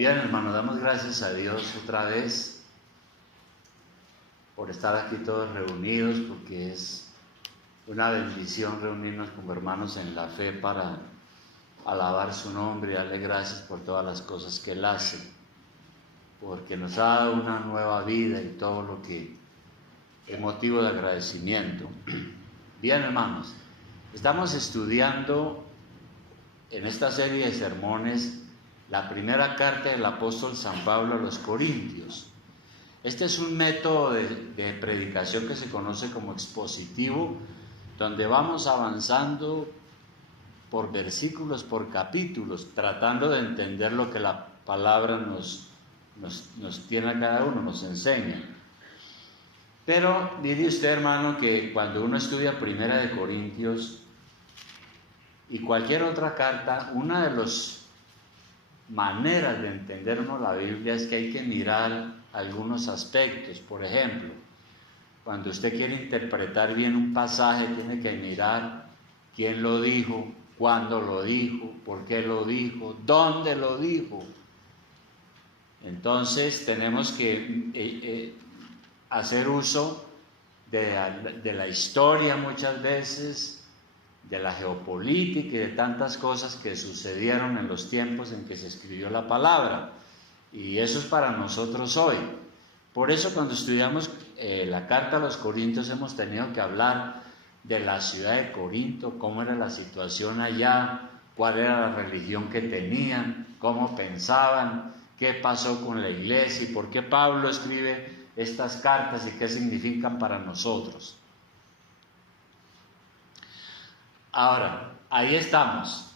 Bien, hermano, damos gracias a Dios otra vez por estar aquí todos reunidos, porque es una bendición reunirnos como hermanos en la fe para alabar su nombre y darle gracias por todas las cosas que Él hace, porque nos ha dado una nueva vida y todo lo que es motivo de agradecimiento. Bien, hermanos, estamos estudiando en esta serie de sermones la primera carta del apóstol San Pablo a los Corintios. Este es un método de predicación que se conoce como expositivo, donde vamos avanzando por versículos, por capítulos, tratando de entender lo que la palabra nos tiene a cada uno, nos enseña. Pero mire usted, hermano, que cuando uno estudia Primera de Corintios y cualquier otra carta, una de las maneras de entender uno la Biblia es que hay que mirar algunos aspectos. Por ejemplo, cuando usted quiere interpretar bien un pasaje, tiene que mirar quién lo dijo, cuándo lo dijo, por qué lo dijo, dónde lo dijo. Entonces tenemos que hacer uso de la historia muchas veces, de la geopolítica y de tantas cosas que sucedieron en los tiempos en que se escribió la palabra. Y eso es para nosotros hoy. Por eso cuando estudiamos la carta a los Corintios hemos tenido que hablar de la ciudad de Corinto, cómo era la situación allá, cuál era la religión que tenían, cómo pensaban, qué pasó con la iglesia y por qué Pablo escribe estas cartas y qué significan para nosotros. Ahora, ahí estamos,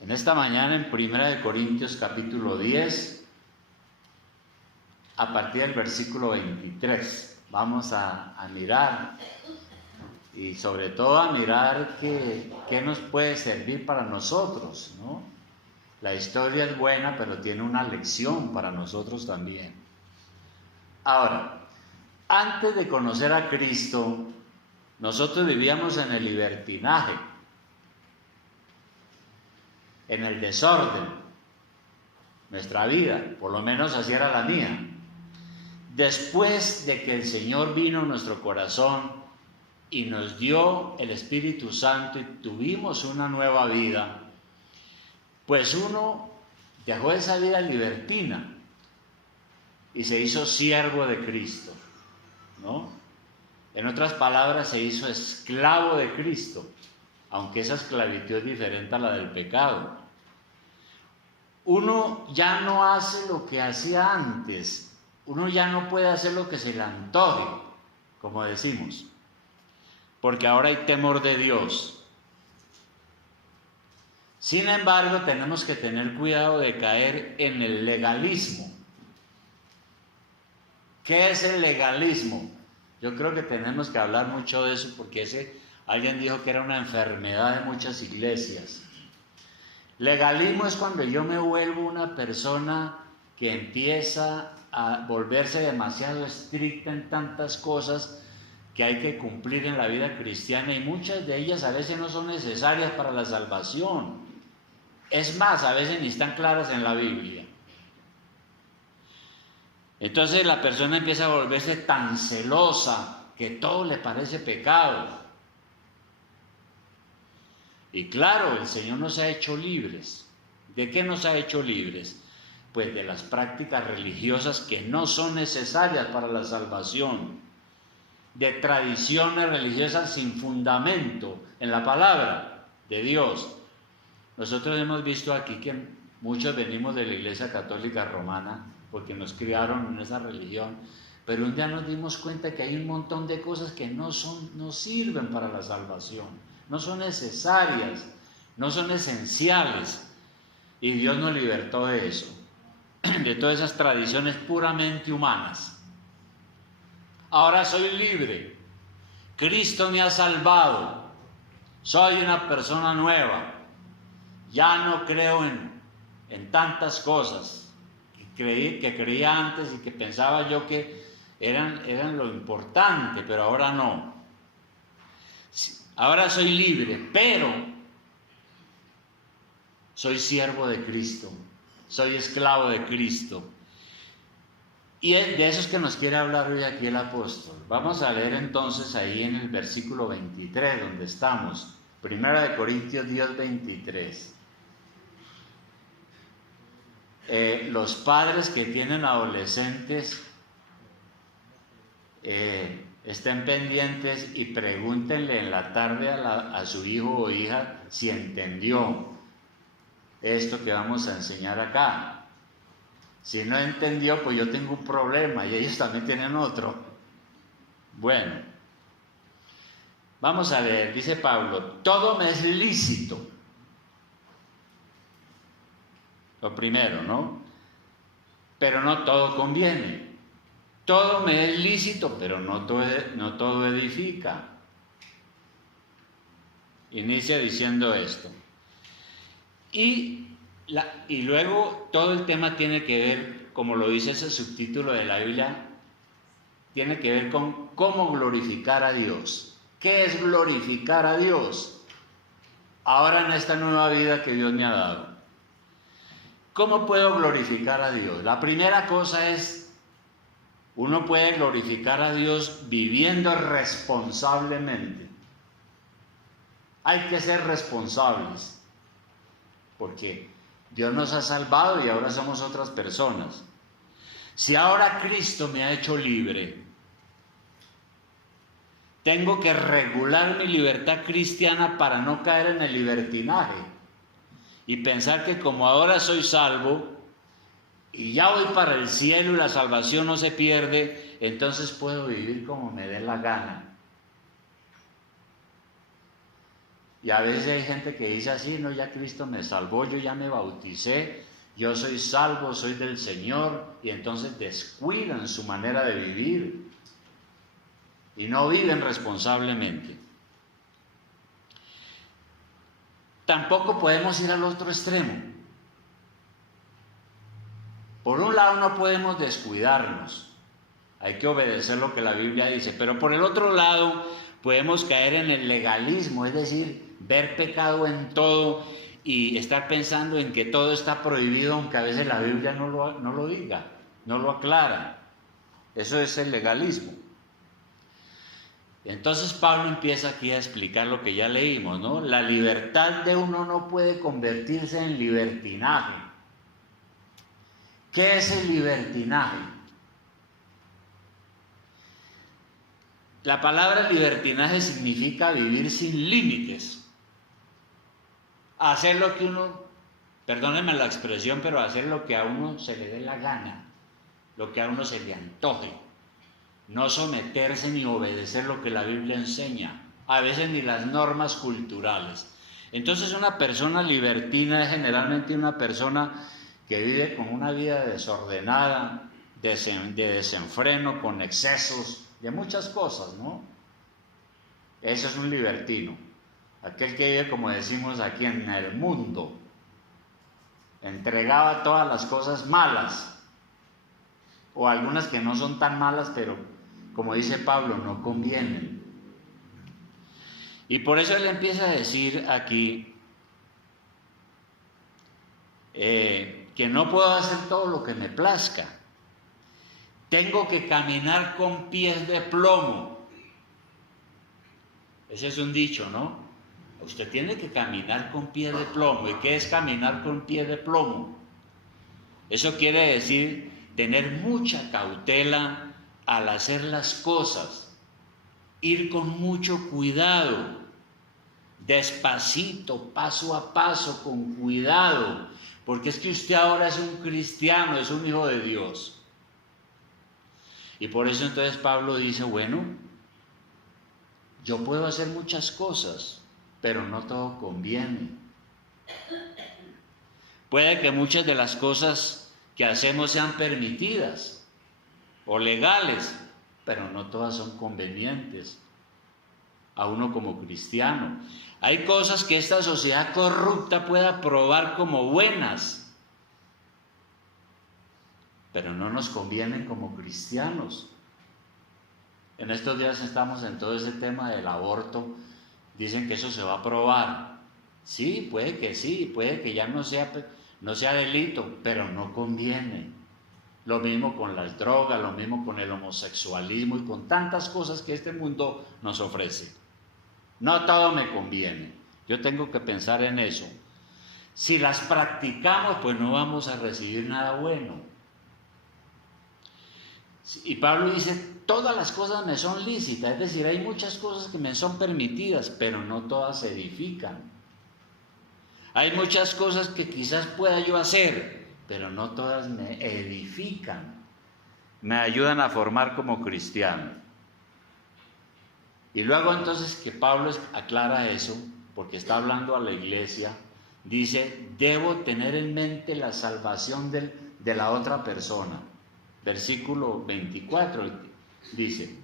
en esta mañana en 1 Corintios capítulo 10, a partir del versículo 23. Vamos a mirar y sobre todo a mirar qué nos puede servir para nosotros, ¿no? La historia es buena, pero tiene una lección para nosotros también. Ahora, antes de conocer a Cristo, nosotros vivíamos en el libertinaje, en el desorden, nuestra vida, por lo menos así era la mía. Después de que el Señor vino a nuestro corazón y nos dio el Espíritu Santo y tuvimos una nueva vida, pues uno dejó esa vida libertina y se hizo siervo de Cristo, ¿no? En otras palabras, se hizo esclavo de Cristo, aunque esa esclavitud es diferente a la del pecado. Uno ya no hace lo que hacía antes, uno ya no puede hacer lo que se le antoje, como decimos, porque ahora hay temor de Dios. Sin embargo, tenemos que tener cuidado de caer en el legalismo. ¿Qué es el legalismo? Yo creo que tenemos que hablar mucho de eso porque alguien dijo que era una enfermedad de muchas iglesias. Legalismo es cuando yo me vuelvo una persona que empieza a volverse demasiado estricta en tantas cosas que hay que cumplir en la vida cristiana y muchas de ellas a veces no son necesarias para la salvación. Es más, a veces ni están claras en la Biblia. Entonces la persona empieza a volverse tan celosa que todo le parece pecado. Y claro, el Señor nos ha hecho libres. ¿De qué nos ha hecho libres? Pues de las prácticas religiosas que no son necesarias para la salvación, de tradiciones religiosas sin fundamento en la palabra de Dios. Nosotros hemos visto aquí que muchos venimos de la Iglesia Católica Romana porque nos criaron en esa religión, pero un día nos dimos cuenta que hay un montón de cosas que no sirven para la salvación, no son necesarias, no son esenciales, y Dios nos libertó de eso, de todas esas tradiciones puramente humanas. Ahora soy libre, Cristo me ha salvado, soy una persona nueva, ya no creo en tantas cosas que creía antes y que pensaba yo que eran lo importante, pero ahora no. Ahora soy libre, pero soy siervo de Cristo, soy esclavo de Cristo. Y es de eso es que nos quiere hablar hoy aquí el apóstol. Vamos a leer entonces ahí en el versículo 23, donde estamos. 1 Corintios 10, 23. Los padres que tienen adolescentes, estén pendientes y pregúntenle en la tarde a su hijo o hija si entendió esto que vamos a enseñar acá. Si no entendió, pues yo tengo un problema y ellos también tienen otro. Bueno, vamos a ver, dice Pablo, todo me es lícito. Lo primero, ¿no? Pero no todo conviene. Todo me es lícito, pero no todo edifica. Inicia diciendo esto. Y luego todo el tema tiene que ver, como lo dice ese subtítulo de la Biblia, tiene que ver con cómo glorificar a Dios. ¿Qué es glorificar a Dios? Ahora en esta nueva vida que Dios me ha dado. ¿Cómo puedo glorificar a Dios? La primera cosa es, uno puede glorificar a Dios viviendo responsablemente. Hay que ser responsables, porque Dios nos ha salvado y ahora somos otras personas. Si ahora Cristo me ha hecho libre, tengo que regular mi libertad cristiana para no caer en el libertinaje y pensar que como ahora soy salvo y ya voy para el cielo y la salvación no se pierde, entonces puedo vivir como me dé la gana. Y a veces hay gente que dice así, no, ya Cristo me salvó, yo ya me bauticé, yo soy salvo, soy del Señor, y entonces descuidan su manera de vivir y no viven responsablemente. Tampoco podemos ir al otro extremo. Por un lado no podemos descuidarnos, hay que obedecer lo que la Biblia dice, pero por el otro lado podemos caer en el legalismo, es decir, ver pecado en todo y estar pensando en que todo está prohibido, aunque a veces la Biblia no lo diga, no lo aclara. Eso es el legalismo. Entonces Pablo empieza aquí a explicar lo que ya leímos, ¿no? La libertad de uno no puede convertirse en libertinaje. ¿Qué es el libertinaje? La palabra libertinaje significa vivir sin límites. Hacer lo que uno, perdónenme la expresión, pero hacer lo que a uno se le dé la gana, lo que a uno se le antoje. No someterse ni obedecer lo que la Biblia enseña, a veces ni las normas culturales. Entonces una persona libertina es generalmente una persona que vive con una vida desordenada, de desenfreno, con excesos, de muchas cosas, ¿no? Eso es un libertino. Aquel que vive, como decimos aquí, en el mundo, entregaba todas las cosas malas, o algunas que no son tan malas, pero como dice Pablo, no convienen. Y por eso él empieza a decir aquí que no puedo hacer todo lo que me plazca. Tengo que caminar con pies de plomo. Ese es un dicho, ¿no? Usted tiene que caminar con pies de plomo. ¿Y qué es caminar con pies de plomo? Eso quiere decir tener mucha cautela al hacer las cosas, ir con mucho cuidado, despacito, paso a paso, con cuidado, porque es que usted ahora es un cristiano, es un hijo de Dios. Y por eso entonces Pablo dice, bueno, yo puedo hacer muchas cosas, pero no todo conviene. Puede que muchas de las cosas que hacemos sean permitidas o legales, pero no todas son convenientes a uno como cristiano. Hay cosas que esta sociedad corrupta puede aprobar como buenas, pero no nos convienen como cristianos. En estos días estamos en todo ese tema del aborto. Dicen que eso se va a aprobar. Sí, puede que ya no sea no sea delito, pero no conviene. Lo mismo con las drogas, lo mismo con el homosexualismo y con tantas cosas que este mundo nos ofrece. No todo me conviene. Yo tengo que pensar en eso. Si las practicamos, pues no vamos a recibir nada bueno. Y Pablo dice, todas las cosas me son lícitas, es decir, hay muchas cosas que me son permitidas, pero no todas edifican. Hay muchas cosas que quizás pueda yo hacer, pero no todas me edifican, me ayudan a formar como cristiano. Y luego entonces que Pablo aclara eso, porque está hablando a la iglesia, dice, debo tener en mente la salvación de la otra persona. Versículo 24 dice,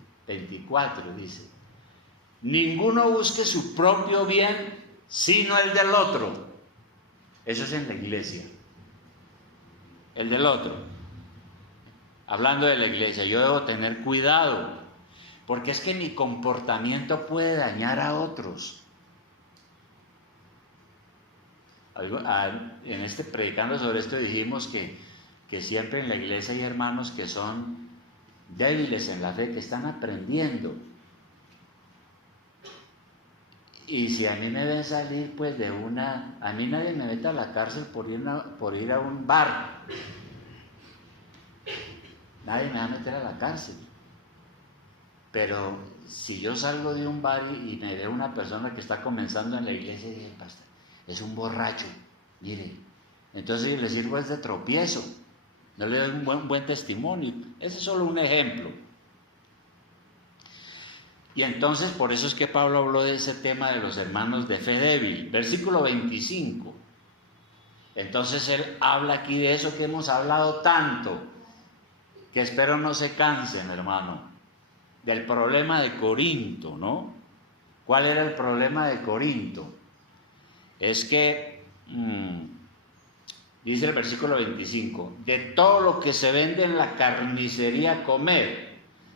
ninguno busque su propio bien, sino el del otro. Eso es en la iglesia. El del otro. Hablando de la iglesia, yo debo tener cuidado, porque es que mi comportamiento puede dañar a otros. En predicando sobre esto dijimos que siempre en la iglesia hay hermanos que son débiles en la fe, que están aprendiendo. Y si a mí me ven salir pues a mí nadie me mete a la cárcel por ir a un bar. Nadie me va a meter a la cárcel. Pero si yo salgo de un bar y me veo una persona que está comenzando en la iglesia y dice, pastor, es un borracho, mire, entonces le sirvo de tropiezo, no le doy un buen testimonio. Ese es solo un ejemplo. Y entonces por eso es que Pablo habló de ese tema de los hermanos de fe débil. Versículo 25. Entonces él habla aquí de eso que hemos hablado tanto, que espero no se cansen, hermano, del problema de Corinto, ¿no? ¿Cuál era el problema de Corinto? Es que, dice el versículo 25, de todo lo que se vende en la carnicería comer,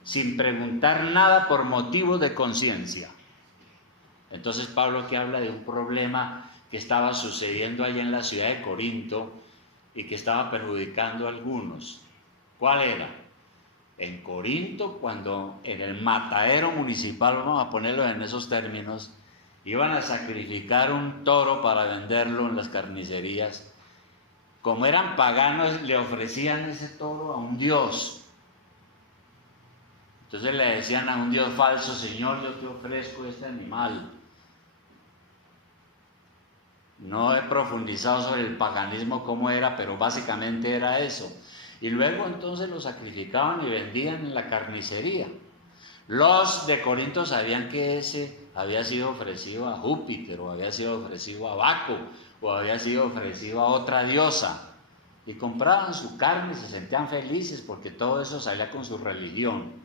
sin preguntar nada por motivo de conciencia. Entonces Pablo aquí habla de un problema que estaba sucediendo allá en la ciudad de Corinto y que estaba perjudicando a algunos. ¿Cuál era? En Corinto, cuando en el matadero municipal, vamos a ponerlo en esos términos, iban a sacrificar un toro para venderlo en las carnicerías. Como eran paganos, le ofrecían ese toro a un dios. Entonces le decían a un dios falso, Señor, yo te ofrezco este animal. No he profundizado sobre el paganismo cómo era, pero básicamente era eso. Y luego entonces lo sacrificaban y vendían en la carnicería. Los de Corinto sabían que ese había sido ofrecido a Júpiter, o había sido ofrecido a Baco, o había sido ofrecido a otra diosa. Y compraban su carne y se sentían felices porque todo eso salía con su religión.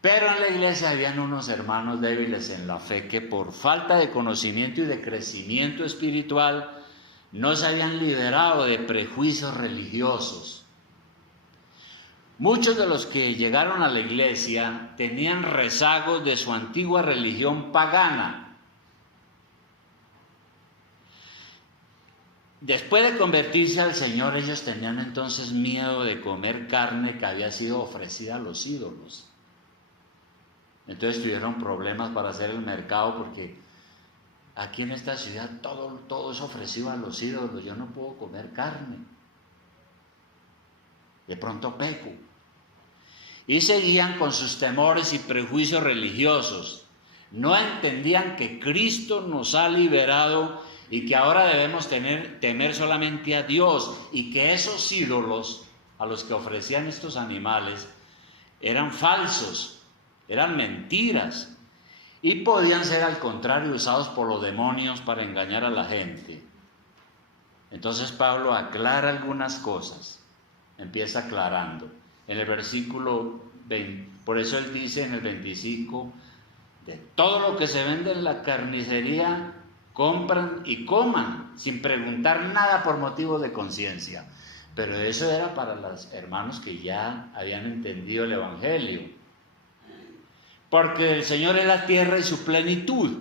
Pero en la iglesia habían unos hermanos débiles en la fe que por falta de conocimiento y de crecimiento espiritual no se habían liberado de prejuicios religiosos. Muchos de los que llegaron a la iglesia tenían rezagos de su antigua religión pagana. Después de convertirse al Señor, ellos tenían entonces miedo de comer carne que había sido ofrecida a los ídolos. Entonces tuvieron problemas para hacer el mercado porque aquí en esta ciudad todo es ofrecido a los ídolos, yo no puedo comer carne. De pronto peco. Y seguían con sus temores y prejuicios religiosos. No entendían que Cristo nos ha liberado y que ahora debemos temer solamente a Dios, y que esos ídolos a los que ofrecían estos animales eran falsos. Eran mentiras y podían ser al contrario usados por los demonios para engañar a la gente. Entonces Pablo aclara algunas cosas, empieza aclarando. En el versículo 20, por eso él dice en el 25, de todo lo que se vende en la carnicería, compran y coman, sin preguntar nada por motivo de conciencia. Pero eso era para los hermanos que ya habían entendido el Evangelio. Porque el Señor es la tierra y su plenitud.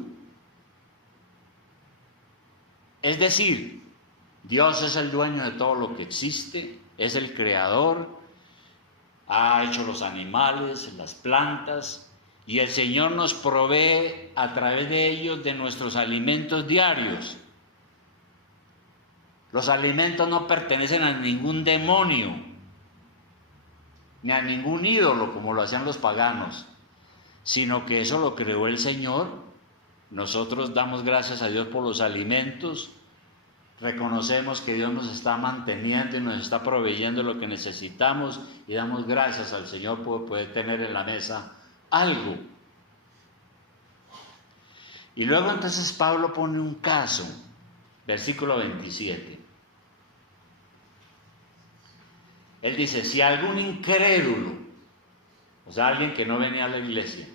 Es decir, Dios es el dueño de todo lo que existe, es el creador, ha hecho los animales, las plantas, y el Señor nos provee a través de ellos de nuestros alimentos diarios. Los alimentos no pertenecen a ningún demonio, ni a ningún ídolo, como lo hacían los paganos, sino que eso lo creó el Señor. Nosotros damos gracias a Dios por los alimentos, reconocemos que Dios nos está manteniendo y nos está proveyendo lo que necesitamos y damos gracias al Señor por poder tener en la mesa algo. Y luego entonces Pablo pone un caso, versículo 27. Él dice, si algún incrédulo, o sea, alguien que no venía a la iglesia,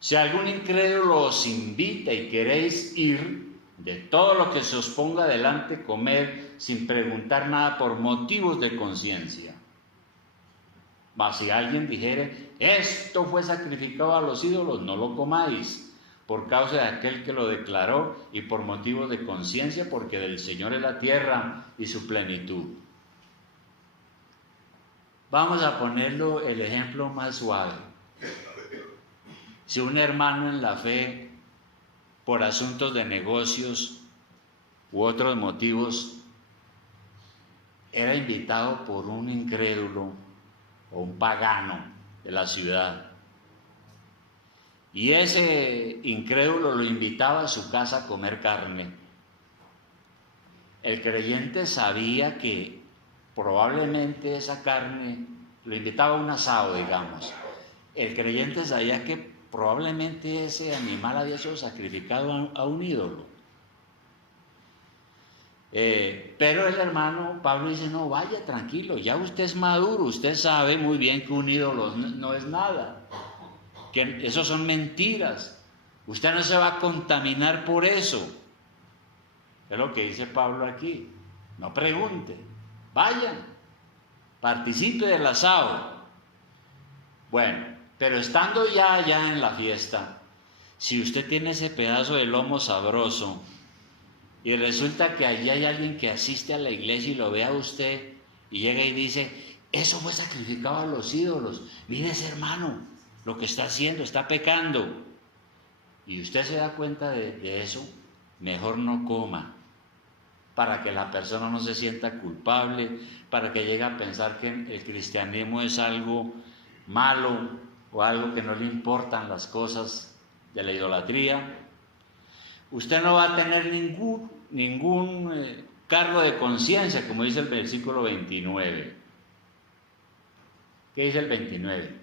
si algún incrédulo os invita y queréis ir, de todo lo que se os ponga delante comer, sin preguntar nada por motivos de conciencia. Mas si alguien dijere, esto fue sacrificado a los ídolos, no lo comáis, por causa de aquel que lo declaró y por motivos de conciencia, porque del Señor es la tierra y su plenitud. Vamos a ponerlo el ejemplo más suave. Si un hermano en la fe, por asuntos de negocios u otros motivos, era invitado por un incrédulo o un pagano de la ciudad, y ese incrédulo lo invitaba a su casa a comer carne, el creyente sabía que probablemente esa carne, lo invitaba a un asado, digamos, el creyente sabía que probablemente ese animal había sido sacrificado a un ídolo. Pero el hermano Pablo dice, no, vaya tranquilo, ya usted es maduro, usted sabe muy bien que un ídolo no es nada, que eso son mentiras, usted no se va a contaminar por eso. Es lo que dice Pablo aquí, no pregunte, vayan, participe del asado. Bueno, pero estando ya allá en la fiesta, si usted tiene ese pedazo de lomo sabroso y resulta que allí hay alguien que asiste a la iglesia y lo ve a usted y llega y dice, eso fue sacrificado a los ídolos, mire ese hermano, lo que está haciendo, está pecando, y usted se da cuenta de eso, mejor no coma, para que la persona no se sienta culpable, para que llegue a pensar que el cristianismo es algo malo o algo que no le importan las cosas de la idolatría. Usted no va a tener ningún cargo de conciencia, como dice el versículo 29. ¿Qué dice el 29?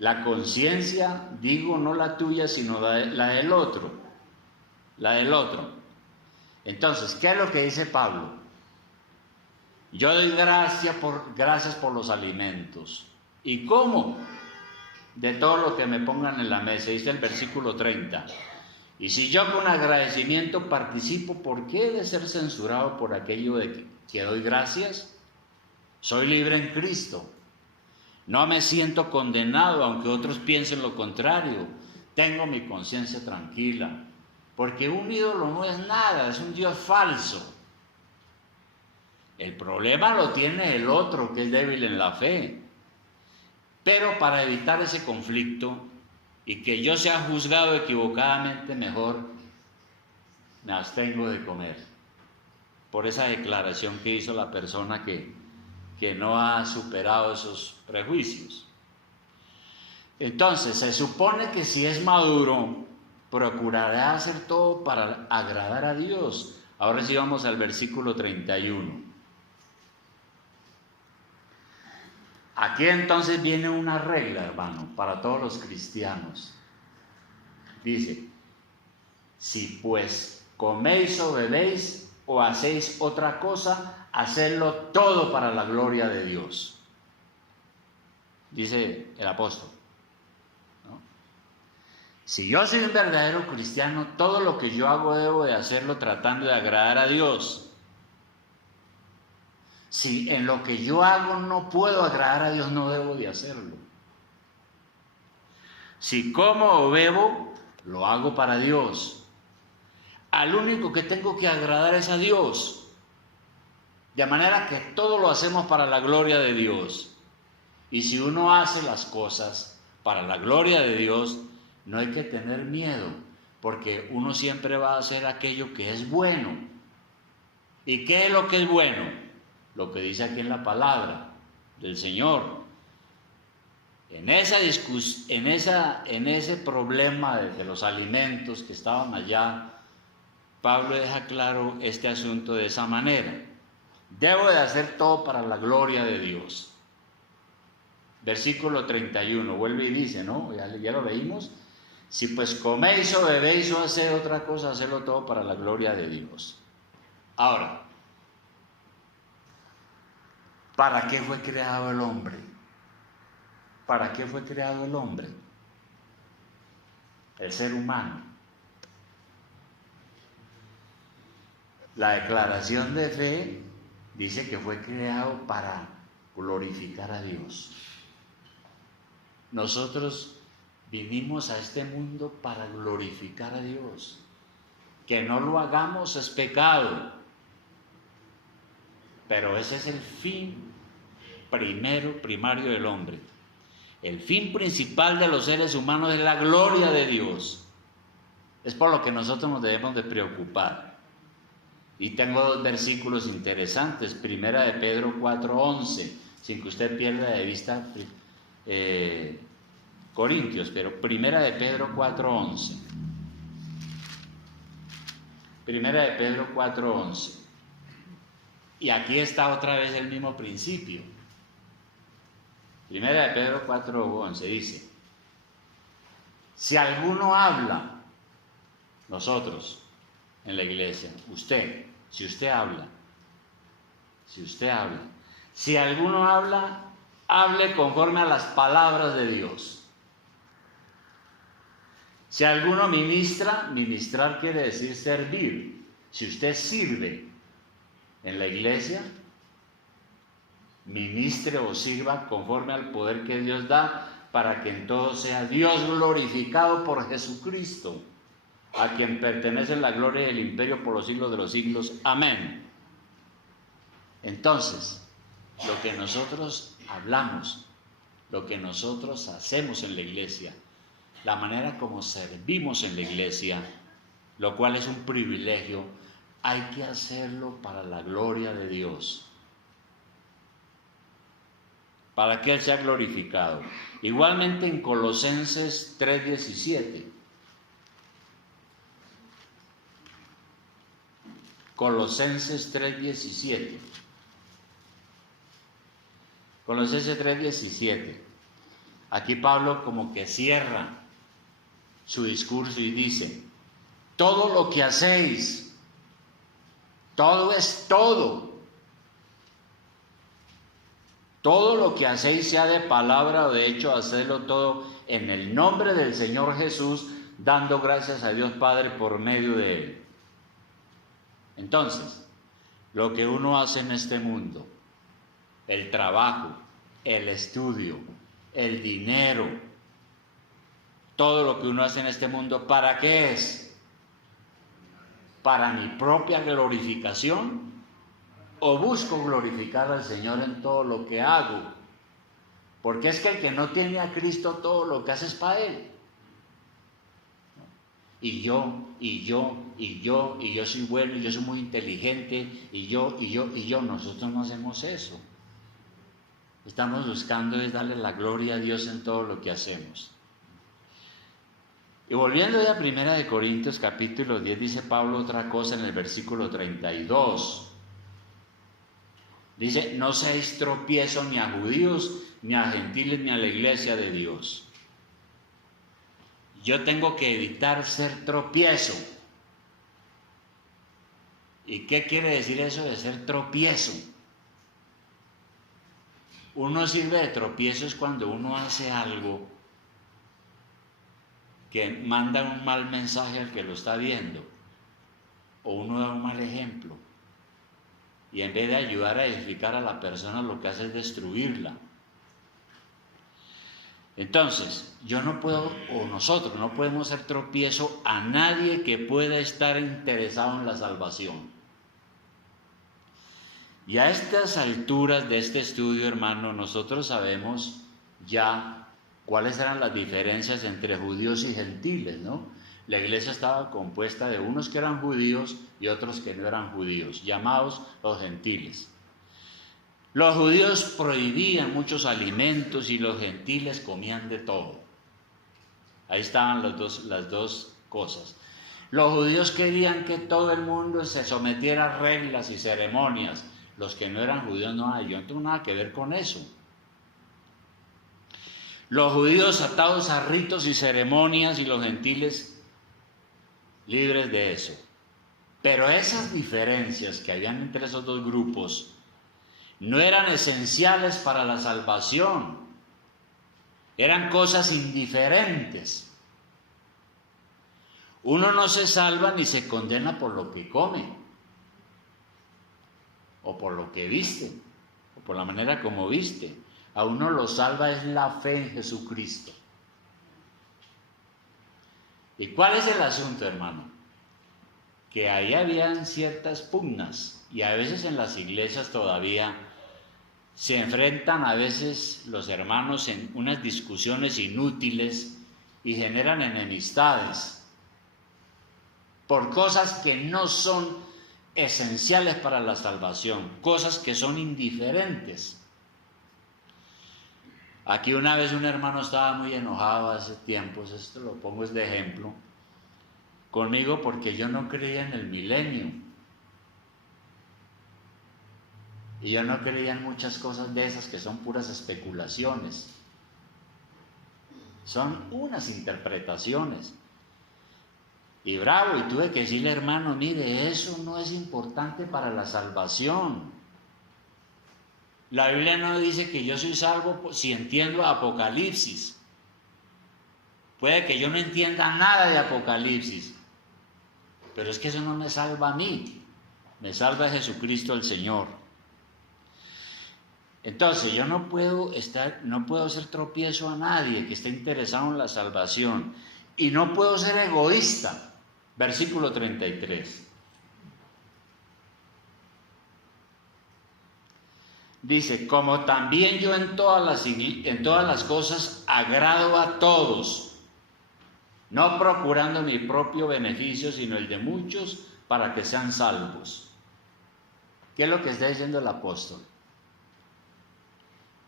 La conciencia, digo, no la tuya, sino la del otro. La del otro. Entonces, ¿qué es lo que dice Pablo? Yo doy gracias por los alimentos. ¿Y cómo? De todo lo que me pongan en la mesa, dice el versículo 30. Y si yo con agradecimiento participo, ¿por qué he de ser censurado por aquello de que doy gracias? Soy libre en Cristo. No me siento condenado, aunque otros piensen lo contrario. Tengo mi conciencia tranquila, porque un ídolo no es nada, es un Dios falso. El problema lo tiene el otro, que es débil en la fe. Pero para evitar ese conflicto y que yo sea juzgado equivocadamente, mejor me abstengo de comer. Por esa declaración que hizo la persona que no ha superado esos prejuicios. Entonces, se supone que si es maduro, procurará hacer todo para agradar a Dios. Ahora sí vamos al versículo 31. Aquí entonces viene una regla, hermano, para todos los cristianos. Dice, si pues coméis o bebéis o hacéis otra cosa, hacedlo todo para la gloria de Dios. Dice el apóstol, ¿no? Si yo soy un verdadero cristiano, todo lo que yo hago debo de hacerlo tratando de agradar a Dios. Si en lo que yo hago no puedo agradar a Dios, no debo de hacerlo. Si como o bebo, lo hago para Dios. al único que tengo que agradar es a Dios. De manera que todo lo hacemos para la gloria de Dios. Y si uno hace las cosas para la gloria de Dios, no hay que tener miedo, porque uno siempre va a hacer aquello que es bueno. ¿Y qué es lo que es bueno? Lo que dice aquí en la palabra del Señor. En ese problema de los alimentos que estaban allá, Pablo deja claro este asunto de esa manera. Debo de hacer todo para la gloria de Dios. Versículo 31, vuelve y dice, ¿no? Ya lo leímos. Si pues coméis o bebéis o hacéis otra cosa, hacedlo todo para la gloria de Dios. Ahora, ¿para qué fue creado el hombre? ¿Para qué fue creado el hombre? El ser humano. La declaración de fe dice que fue creado para glorificar a Dios. Nosotros vinimos a este mundo para glorificar a Dios. Que no lo hagamos es pecado. Pero ese es el fin primario del hombre. El fin principal de los seres humanos es la gloria de Dios. Es por lo que nosotros nos debemos de preocupar. Y tengo dos versículos interesantes. Primera de Pedro 4:11, sin que usted pierda de vista Corintios, pero Primera de Pedro 4:11. Primera de Pedro 4:11. Y aquí está otra vez el mismo principio. Primera de Pedro 4:11 dice: si alguno habla, nosotros en la iglesia, si alguno habla, hable conforme a las palabras de Dios. Si alguno ministra, ministrar quiere decir servir. Si usted sirve en la iglesia, ministre o sirva conforme al poder que Dios da, para que en todo sea Dios glorificado por Jesucristo, a quien pertenece la gloria y el imperio por los siglos de los siglos. Amén. Entonces, lo que nosotros hablamos, lo que nosotros hacemos en la iglesia, la manera como servimos en la iglesia, lo cual es un privilegio, hay que hacerlo para la gloria de Dios, para que Él sea glorificado. Igualmente en Colosenses 3:17. Colosenses 3:17. Colosenses 3:17. Aquí Pablo como que cierra su discurso y dice: todo lo que hacéis, todo es todo. Todo lo que hacéis, sea de palabra o de hecho, hacedlo todo en el nombre del Señor Jesús, dando gracias a Dios Padre por medio de Él. Entonces, lo que uno hace en este mundo, el trabajo, el estudio, el dinero, todo lo que uno hace en este mundo, ¿para qué es? ¿Para mi propia glorificación? ¿O busco glorificar al Señor en todo lo que hago? Porque es que el que no tiene a Cristo, todo lo que hace es para Él. Y yo soy bueno, y yo soy muy inteligente, y yo, nosotros no hacemos eso. Estamos buscando es darle la gloria a Dios en todo lo que hacemos. Y volviendo ya a Primera de Corintios capítulo 10, dice Pablo otra cosa en el versículo 32. Dice: no seáis tropiezo ni a judíos, ni a gentiles, ni a la iglesia de Dios. Yo tengo que evitar ser tropiezo. ¿Y qué quiere decir eso de ser tropiezo? Uno sirve de tropiezo es cuando uno hace algo que manda un mal mensaje al que lo está viendo, o uno da un mal ejemplo, y en vez de ayudar a edificar a la persona, lo que hace es destruirla. Entonces, yo no puedo, o nosotros no podemos ser tropiezo a nadie que pueda estar interesado en la salvación. Y a estas alturas de este estudio, hermano, nosotros sabemos ya cuáles eran las diferencias entre judíos y gentiles, ¿no? La iglesia estaba compuesta de unos que eran judíos y otros que no eran judíos, llamados los gentiles. Los judíos prohibían muchos alimentos y los gentiles comían de todo. Ahí estaban las dos cosas. Los judíos querían que todo el mundo se sometiera a reglas y ceremonias. Los que no eran judíos, no, yo no tengo nada que ver con eso. Los judíos atados a ritos y ceremonias y los gentiles libres de eso. Pero esas diferencias que habían entre esos dos grupos no eran esenciales para la salvación, eran cosas indiferentes. Uno no se salva ni se condena por lo que come, o por lo que viste, o por la manera como viste. A uno lo salva es la fe en Jesucristo. ¿Y cuál es el asunto, hermano? Que ahí habían ciertas pugnas, y a veces en las iglesias todavía se enfrentan a veces los hermanos en unas discusiones inútiles y generan enemistades por cosas que no son esenciales para la salvación, cosas que son indiferentes. Aquí una vez un hermano estaba muy enojado hace tiempos, esto lo pongo de ejemplo, conmigo porque yo no creía en el milenio. Y yo no creía en muchas cosas de esas que son puras especulaciones. Son unas interpretaciones. Y bravo, y tuve que decirle, hermano, mire, eso no es importante para la salvación. La Biblia no dice que yo soy salvo si entiendo Apocalipsis. Puede que yo no entienda nada de Apocalipsis, pero es que eso no me salva a mí, me salva a Jesucristo el Señor. Entonces yo no puedo ser tropiezo a nadie que esté interesado en la salvación, y no puedo ser egoísta. Versículo 33. Dice, como también yo en todas las cosas agrado a todos, no procurando mi propio beneficio, sino el de muchos, para que sean salvos. ¿Qué es lo que está diciendo el apóstol?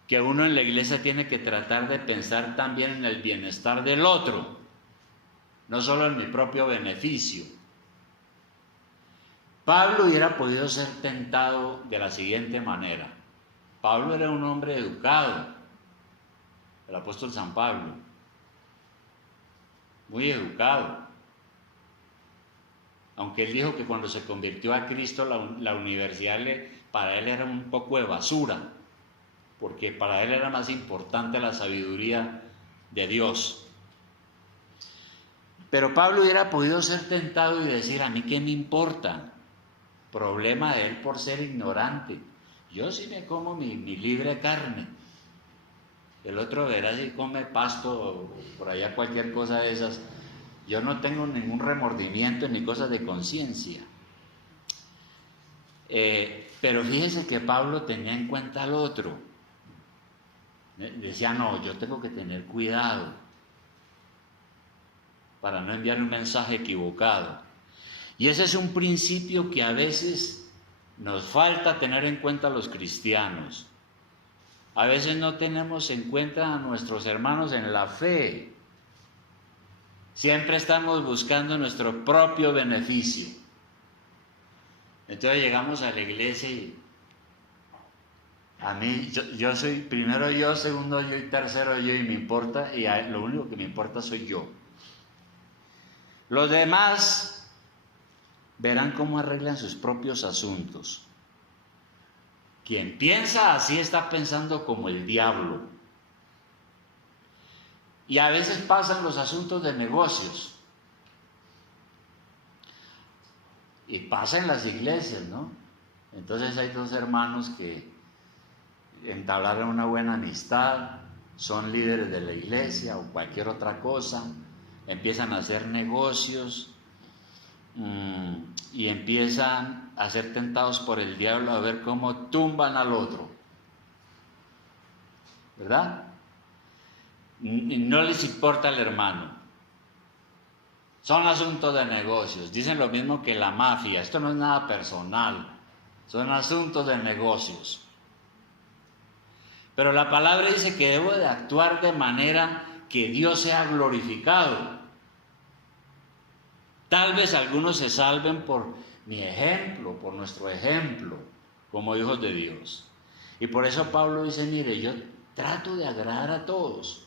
Que uno en la iglesia tiene que tratar de pensar también en el bienestar del otro, no solo en mi propio beneficio. Pablo hubiera podido ser tentado de la siguiente manera. Pablo era un hombre educado, el apóstol San Pablo, muy educado. Aunque él dijo que cuando se convirtió a Cristo la universidad para él era un poco de basura, porque para él era más importante la sabiduría de Dios. Pero Pablo hubiera podido ser tentado y decir, a mí qué me importa, problema de él por ser ignorante, yo sí me como mi libre carne, el otro verá si come pasto o por allá cualquier cosa de esas, yo no tengo ningún remordimiento ni cosas de conciencia. Pero fíjese que Pablo tenía en cuenta al otro. Decía, no, yo tengo que tener cuidado para no enviar un mensaje equivocado. Y ese es un principio que a veces nos falta tener en cuenta a los cristianos. A veces no tenemos en cuenta a nuestros hermanos en la fe. Siempre estamos buscando nuestro propio beneficio. Entonces llegamos a la iglesia y a mí, yo soy primero yo, segundo yo y tercero yo, y me importa, y lo único que me importa soy yo. Los demás verán cómo arreglan sus propios asuntos. Quien piensa así está pensando como el diablo. Y a veces pasan los asuntos de negocios. Y pasa en las iglesias, ¿no? Entonces hay dos hermanos que entablaron una buena amistad, son líderes de la iglesia o cualquier otra cosa, empiezan a hacer negocios y empiezan a ser tentados por el diablo a ver cómo tumban al otro, ¿verdad? Y no les importa el hermano. Son asuntos de negocios. Dicen lo mismo que la mafia. Esto no es nada personal. Son asuntos de negocios. Pero la palabra dice que debo de actuar de manera que Dios sea glorificado. Tal vez algunos se salven por mi ejemplo, por nuestro ejemplo, como hijos de Dios. Y por eso Pablo dice, mire, yo trato de agradar a todos.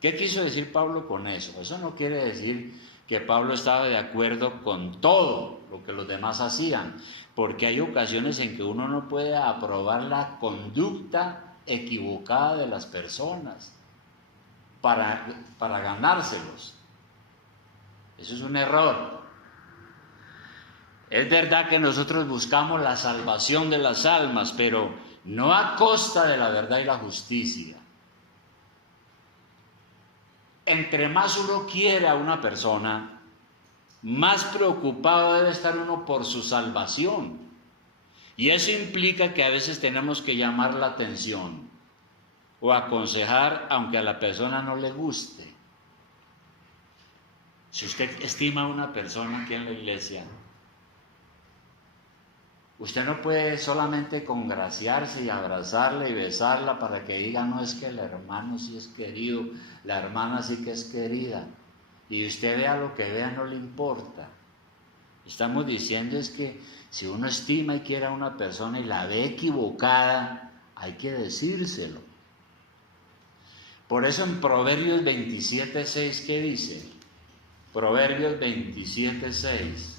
¿Qué quiso decir Pablo con eso? Eso no quiere decir que Pablo estaba de acuerdo con todo lo que los demás hacían, porque hay ocasiones en que uno no puede aprobar la conducta equivocada de las personas para ganárselos. Eso es un error. Es verdad que nosotros buscamos la salvación de las almas, pero no a costa de la verdad y la justicia. Entre más uno quiere a una persona, más preocupado debe estar uno por su salvación. Y eso implica que a veces tenemos que llamar la atención o aconsejar aunque a la persona no le guste. Si usted estima a una persona aquí en la iglesia, usted no puede solamente congraciarse y abrazarla y besarla para que diga, no, es que el hermano sí es querido, la hermana sí que es querida, y usted vea lo que vea, no le importa. Estamos diciendo es que si uno estima y quiere a una persona y la ve equivocada, hay que decírselo. Por eso en Proverbios 27:6, ¿qué dice? Proverbios 27:6.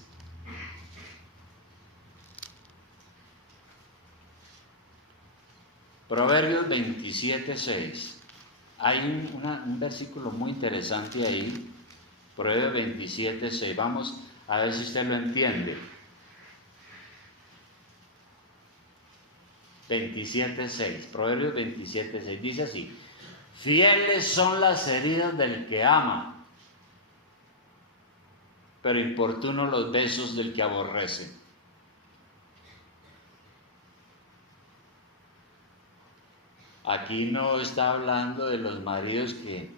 Proverbios 27:6. Hay un versículo muy interesante ahí. Proverbios 27:6. Vamos a ver si usted lo entiende. 27:6. Proverbios 27:6. Dice así: fieles son las heridas del que ama, pero importunos los besos del que aborrece. Aquí no está hablando de los maridos que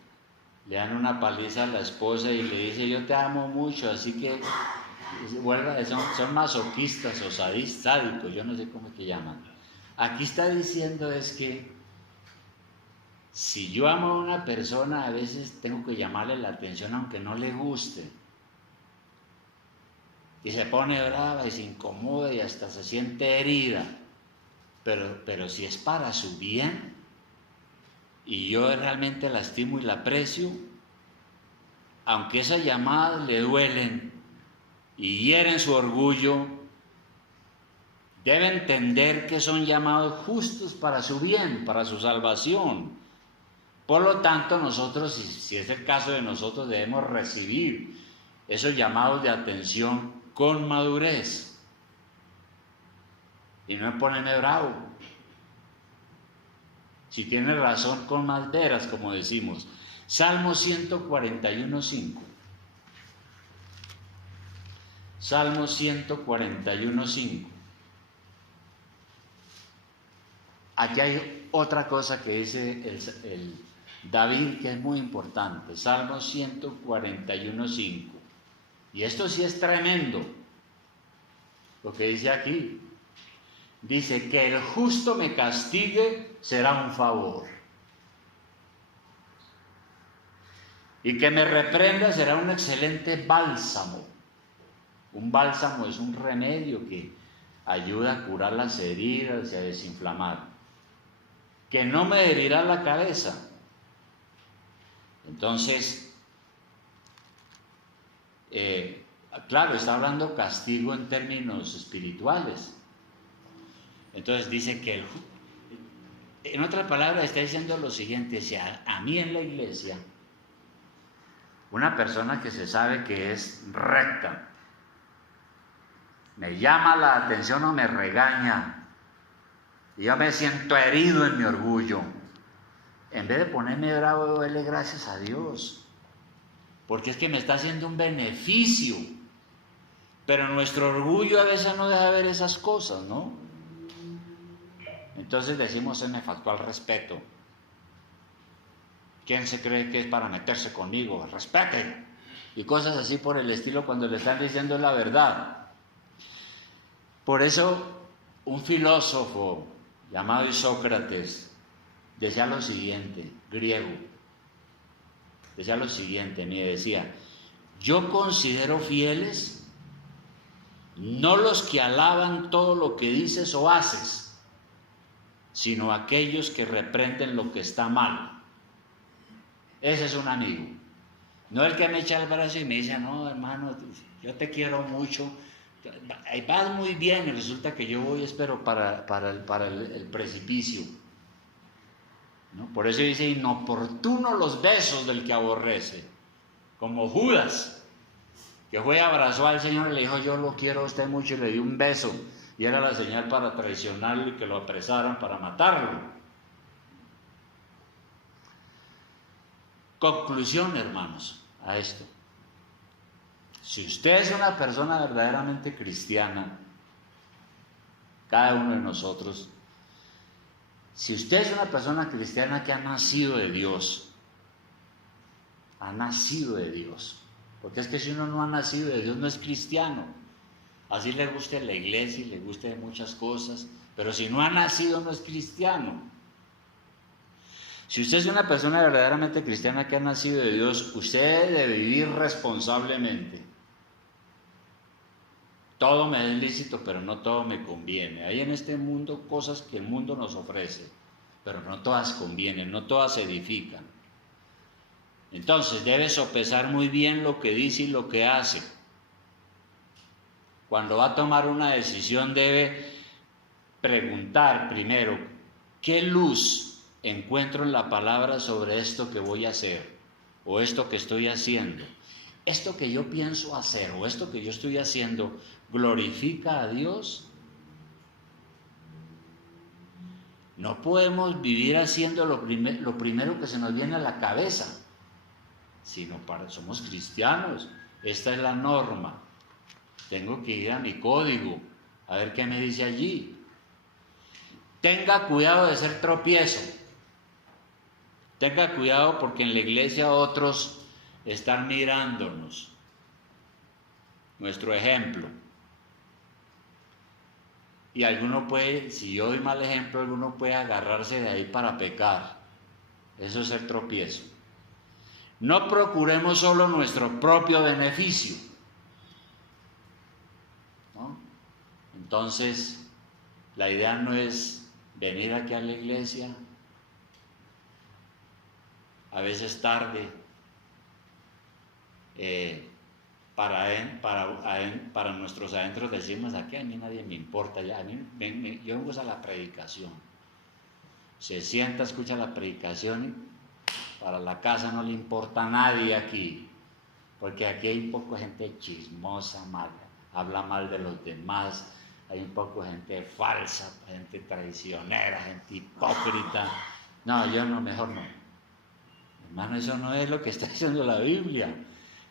le dan una paliza a la esposa y le dice, yo te amo mucho, así que son masoquistas o sádicos, yo no sé cómo es que llaman. Aquí está diciendo es que si yo amo a una persona, a veces tengo que llamarle la atención aunque no le guste. Y se pone brava y se incomoda y hasta se siente herida. Pero si es para su bien y yo realmente la estimo y la aprecio, aunque esas llamadas le duelen y hieren su orgullo, debe entender que son llamados justos para su bien, para su salvación. Por lo tanto, nosotros, si es el caso de nosotros, debemos recibir esos llamados de atención con madurez y no ponerme bravo. Si tiene razón, con más veras, como decimos. Salmo 141:5. Salmo 141:5. Aquí hay otra cosa que dice el David que es muy importante. Salmo 141:5. Y esto sí es tremendo, lo que dice aquí. Dice, que el justo me castigue será un favor. Y que me reprenda será un excelente bálsamo. Un bálsamo es un remedio que ayuda a curar las heridas y a desinflamar. Que no me herirá la cabeza. Entonces, claro, está hablando castigo en términos espirituales. Entonces dice que, en otras palabras, está diciendo lo siguiente: si a mí en la iglesia, una persona que se sabe que es recta, me llama la atención o me regaña, y yo me siento herido en mi orgullo, en vez de ponerme bravo, debo darle gracias a Dios, porque es que me está haciendo un beneficio. Pero nuestro orgullo a veces no deja ver esas cosas, ¿no? Entonces decimos, me faltó al respeto. ¿Quién se cree que es para meterse conmigo? Respeten. Y cosas así por el estilo cuando le están diciendo la verdad. Por eso un filósofo llamado Isócrates decía lo siguiente, griego. Decía lo siguiente, decía, yo considero fieles no los que alaban todo lo que dices o haces, sino aquellos que reprenden lo que está mal. Ese es un amigo. No el que me echa el brazo y me dice, no, hermano, yo te quiero mucho, vas muy bien, y resulta que yo voy, espero, para el precipicio, ¿no? Por eso dice, inoportunos los besos del que aborrece, como Judas, que fue y abrazó al Señor y le dijo, yo lo quiero a usted mucho, y le dio un beso, y era la señal para traicionarlo y que lo apresaran para matarlo. Conclusión, hermanos, a esto. Si usted es una persona verdaderamente cristiana, cada uno de nosotros, si usted es una persona cristiana que ha nacido de Dios, porque es que si uno no ha nacido de Dios no es cristiano, así le guste la iglesia y le guste muchas cosas, pero si no ha nacido no es cristiano. Si usted es una persona verdaderamente cristiana que ha nacido de Dios, usted debe vivir responsablemente. Todo me es lícito, pero no todo me conviene. Hay en este mundo cosas que el mundo nos ofrece, pero no todas convienen, no todas edifican. Entonces debe sopesar muy bien lo que dice y lo que hace. Cuando va a tomar una decisión debe preguntar primero, ¿qué luz encuentro en la palabra sobre esto que voy a hacer o esto que estoy haciendo? ¿Esto que yo pienso hacer o esto que yo estoy haciendo glorifica a Dios? No podemos vivir haciendo lo primero que se nos viene a la cabeza, sino somos cristianos, esta es la norma. Tengo que ir a mi código, a ver qué me dice allí. Tenga cuidado de ser tropiezo. Tenga cuidado porque en la iglesia otros están mirándonos. Nuestro ejemplo. Y alguno puede, si yo doy mal ejemplo, alguno puede agarrarse de ahí para pecar. Eso es ser tropiezo. No procuremos solo nuestro propio beneficio, ¿no? Entonces, la idea no es venir aquí a la iglesia, a veces tarde, para nuestros adentros decimos, aquí a mí nadie me importa, ya, yo vengo a la predicación. Se sienta, escucha la predicación y para la casa no le importa a nadie aquí, porque aquí hay un poco de gente chismosa, habla mal de los demás, hay un poco de gente falsa, gente traicionera, gente hipócrita. No, yo no, mejor no. Hermano, eso no es lo que está diciendo la Biblia.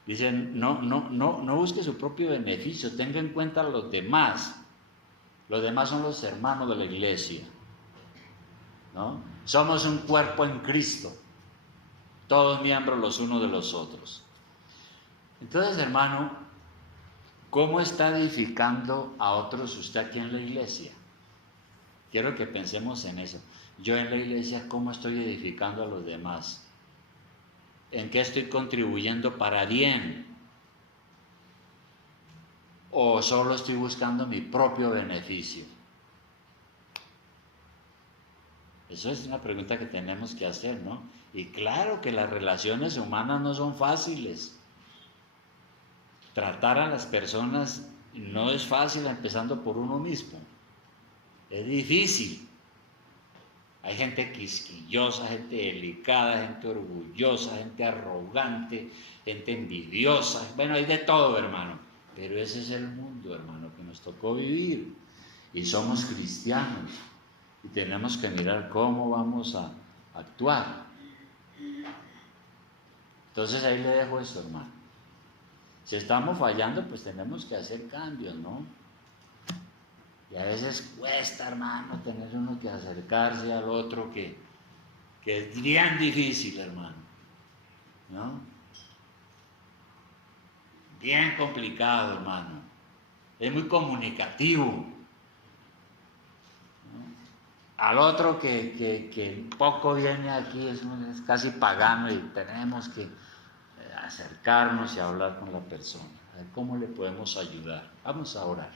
Dice, no busque su propio beneficio, tenga en cuenta a los demás. Los demás son los hermanos de la iglesia, ¿no? Somos un cuerpo en Cristo, todos miembros los unos de los otros. Entonces, hermano, ¿cómo está edificando a otros usted aquí en la iglesia? Quiero que pensemos en eso. Yo en la iglesia, ¿cómo estoy edificando a los demás? ¿En qué estoy contribuyendo para bien? ¿O solo estoy buscando mi propio beneficio? Eso es una pregunta que tenemos que hacer, ¿no? Y claro que las relaciones humanas no son fáciles. Tratar a las personas no es fácil, empezando por uno mismo. Es difícil. Hay gente quisquillosa, gente delicada, gente orgullosa, gente arrogante, gente envidiosa. Bueno, hay de todo, hermano. Pero ese es el mundo, hermano, que nos tocó vivir. Y somos cristianos. Y tenemos que mirar cómo vamos a actuar. Entonces ahí le dejo eso, hermano. Si estamos fallando, pues tenemos que hacer cambios, ¿no? Y a veces cuesta, hermano, tener uno que acercarse al otro que es bien difícil, hermano, ¿no? Bien complicado, hermano. Es muy comunicativo, ¿no? Al otro que poco viene aquí es casi pagano y tenemos que acercarnos y hablar con la persona. A ver cómo le podemos ayudar. Vamos a orar.